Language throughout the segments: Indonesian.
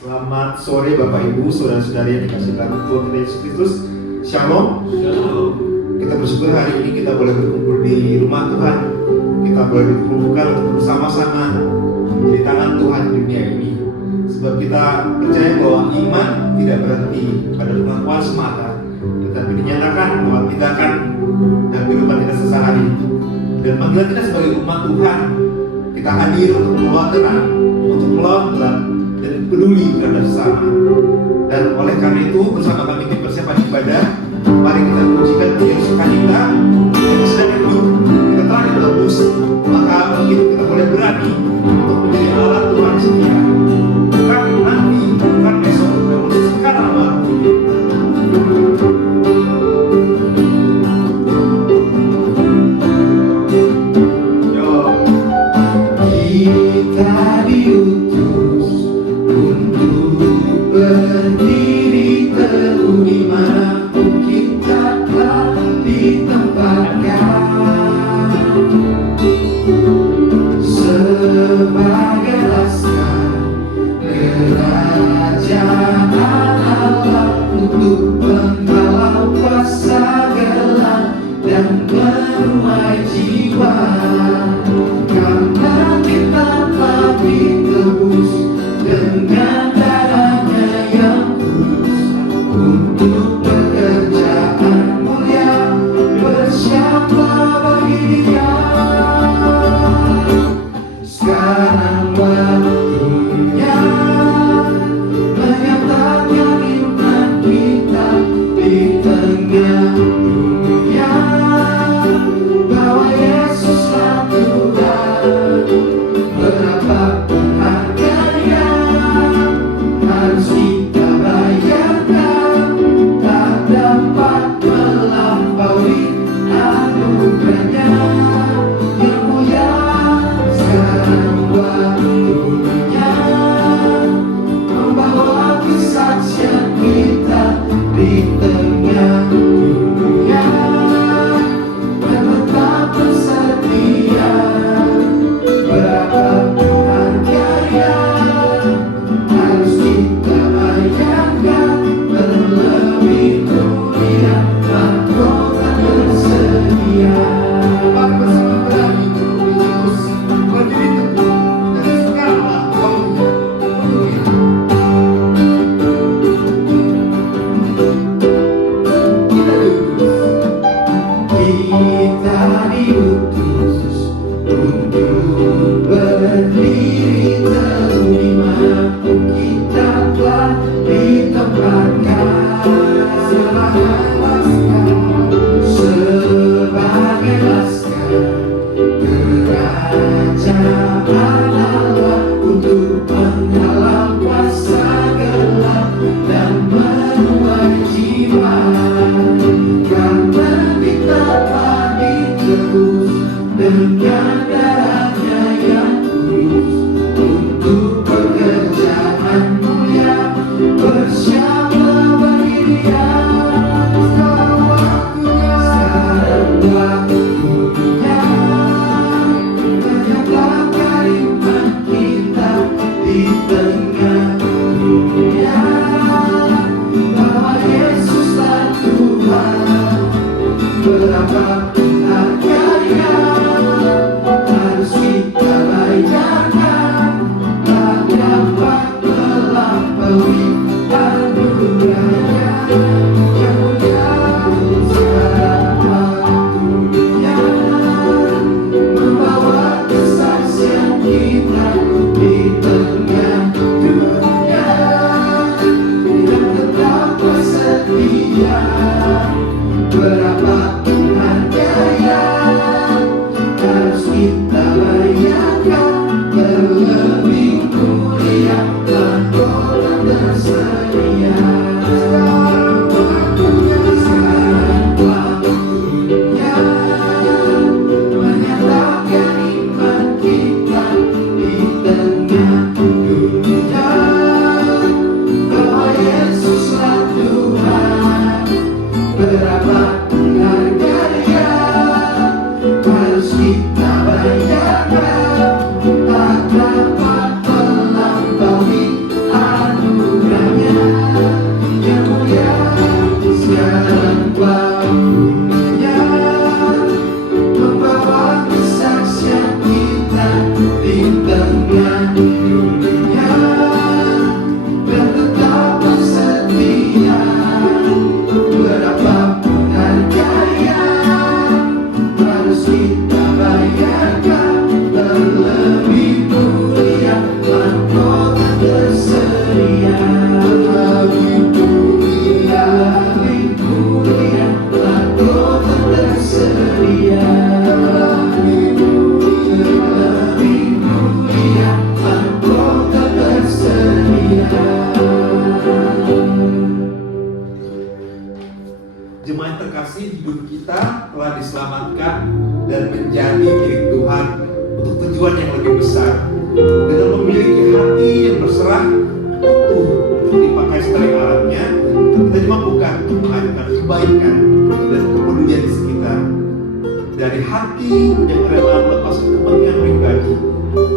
Selamat sore Bapak Ibu, saudara-saudari yang dikasih dalam Tuhan kita Yesus Kristus. Shalom. Shalom. Kita bersyukur hari ini kita boleh berkumpul di rumah Tuhan. Kita boleh dikumpulkan untuk bersama-sama di tangan Tuhan di dunia ini. Sebab kita percaya bahwa iman tidak berhenti pada pengakuan semata, tetapi dinyatakan bahwa kita akan dalam kehidupan kita sehari-hari. Dan panggilan kita sebagai umat Tuhan, kita hadir untuk membawa terang, untuk melawan gelap, dan peduli terhadap sesama. Dan oleh karena itu bersama kami di persiapan ibadah, mari kita pujikan pujian sukacita yang sedang hidup, kita telah ditebus, maka begitu kita boleh berani untuk menjadi alat Tuhan setia. Bukan nanti, bukan besok, namun sekarang waktunya. Kita diutus untuk berdiri teguh dimanapun kita telah ditempatkan sebagai laskar kerajaan Allah untuk menghalau kuasa gelap dan menuai jiwa. Karena kita telah ditebus dengan darahnya yang kudus untuk pekerjaan mulia, bersiaplah bagi Dia. Sekarang waktunya menyatakan iman kita di tengah dunia, bahwa Yesuslah Tuhan. Berapapun harganya harus kita bayarkan, tak dapat melampaui anugerahnya yang mulia. Sekarang waktunya membawa kesaksian kita di tengah dunia dan tetap bersedia. Berapapun harganya harus kita bayarkan, terlebih mulia mahkota bersedia. Mari bersama berani Yesus berdiri teguh dan sekaranglah waktunya. Kita diutus untuk berdiri teguh dimanapun kita telah ditempatkan sebagai laskar kerajaan Allah untuk menghalau kuasa gelap dan menuai jiwa. Karena kita telah ditebus dengan darahnya yang kudus untuk pekerjaan mulia, bersiaplah bagi Dia. Sekarang waktunya menyatakan iman kita di tengah dunia, bahwa Yesuslah Tuhan. Berapapun harganya harus kita bayarkan, tak dapat melampaui anugerahnya yang mulia. Sekarang waktunya membawa kesaksian kita di tengah dunia dan tetap bersedia. Berapapun harganya harus kita bayarkan, terlebih mulia mahkota tersedia. Sekarang waktunya menyatakan iman kita di tengah dunia, bahwa Yesuslah Tuhan. Berapapun harganya harus kita bayarkan, tak dapat melampaui anugerahnya. Jemaat terkasih, hidup kita telah diselamatkan dan menjadi milik Tuhan untuk tujuan yang lebih besar, dengan memiliki hati yang berserah untuk dipakai sebagai alatnya. Kita dimampukan untuk menghadirkan kebaikan dan kepedulian di sekitar. Dari hati yang rela melepaskan kepentingan pribadi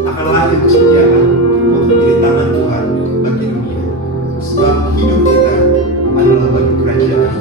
akan lahir kesetiaan untuk menjadi tangan Tuhan bagi dunia, sebab hidup kita adalah bagi kerajaan.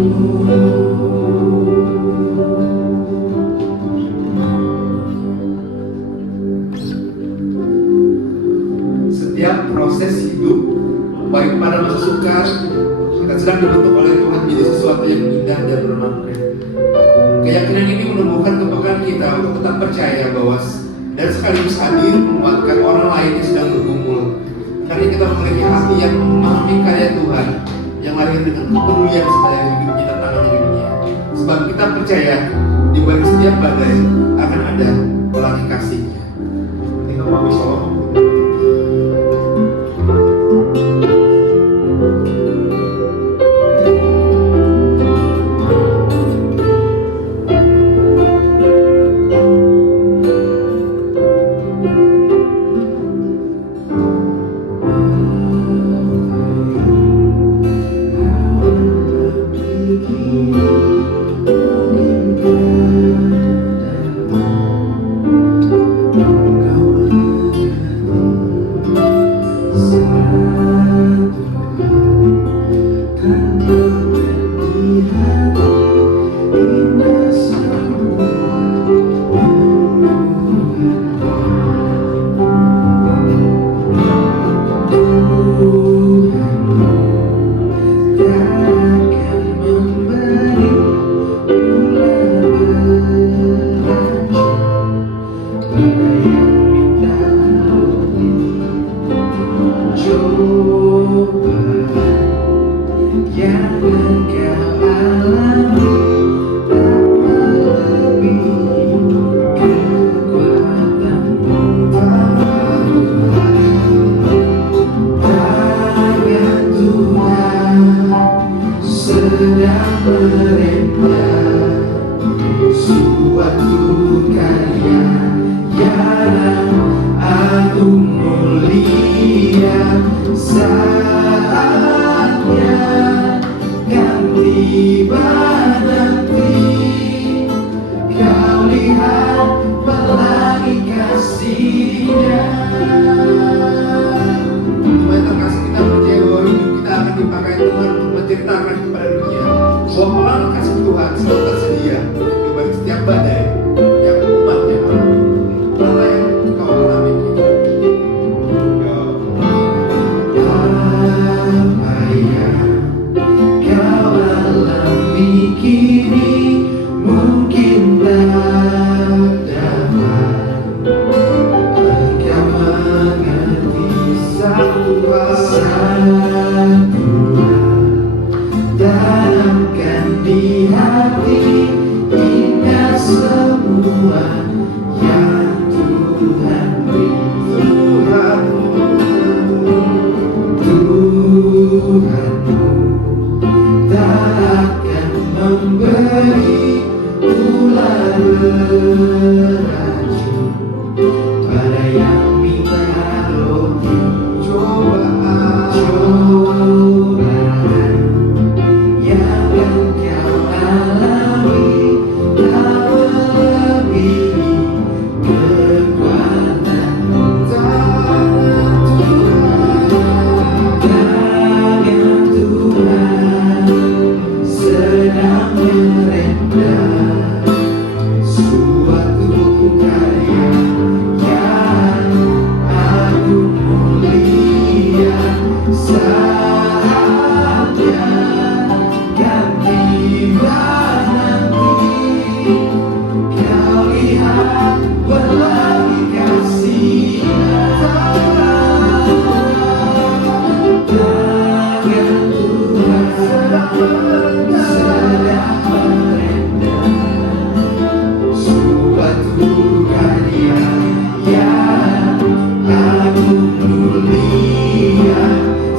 Setiap proses hidup, baik pada masa sukar, kita sedang dibentuk oleh Tuhan menjadi sesuatu yang indah dan bermakna. Keyakinan ini menumbuhkan kepekaan kita untuk tetap percaya bahwa dan sekaligus hadir menguatkan orang lain yang sedang bergumul. Karena kita memiliki hati yang memahami karya Tuhan yang lahir dengan kepedulian sepanjang hidupnya tantangan di dunia. Sebab kita percaya di balik setiap badai akan ada pelangi kasih-Nya. Kita mau bisa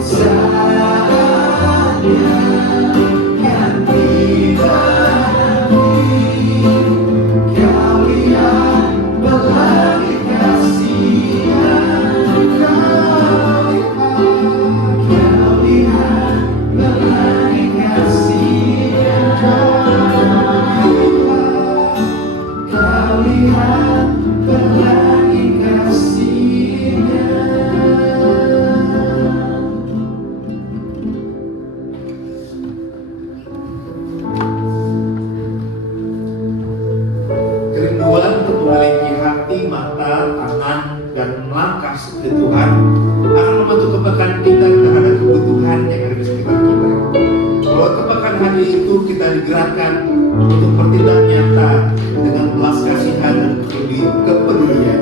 saatnya kan tiba. gerakan untuk bertindak nyata dengan belas kasihan dan kepedulian.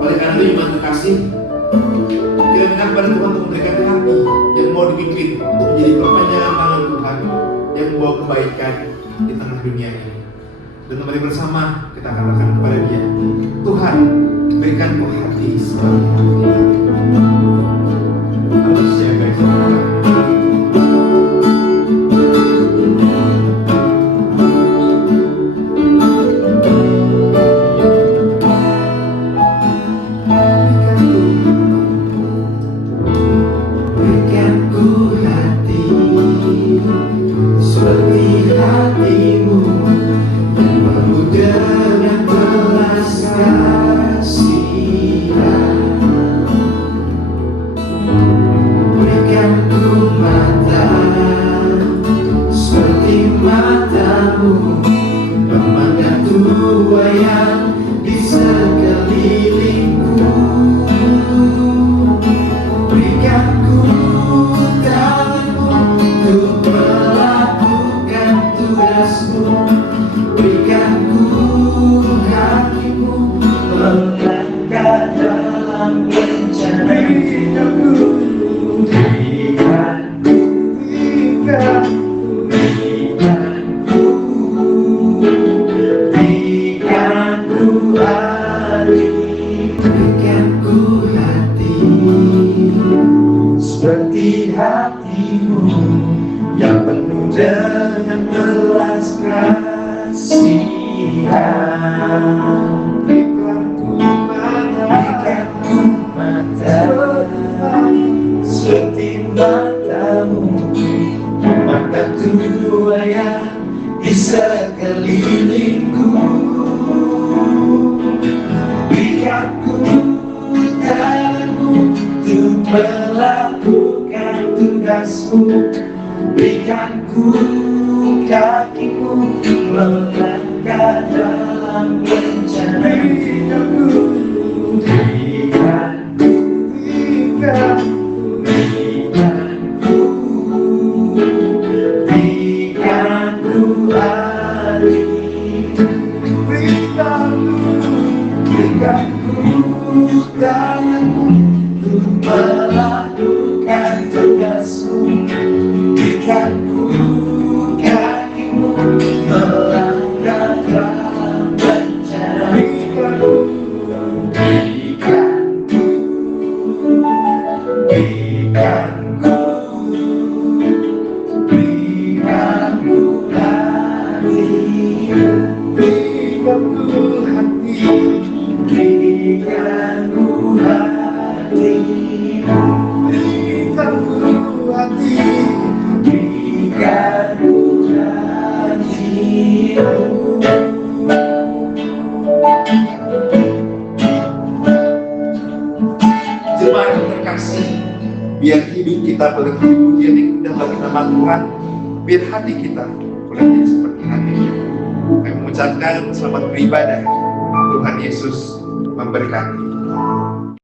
Oleh karena itu iman kasih, kita minta kepada Tuhan untuk memberikan hati yang mau dipimpin untuk menjadi perpanjangan tangan Tuhan yang membawa kebaikan di tengah dunia ini. Dan mari bersama kita katakan kepada Dia, Tuhan, berikan ku hati seperti hati. Apa siapa yang saudara? Biar hidup kita boleh menjadi pujian yang indah bagi nama Tuhan. Biar hati kita boleh menjadi seperti hati-Nya. Kami mengucapkan selamat beribadah. Tuhan Yesus memberkati.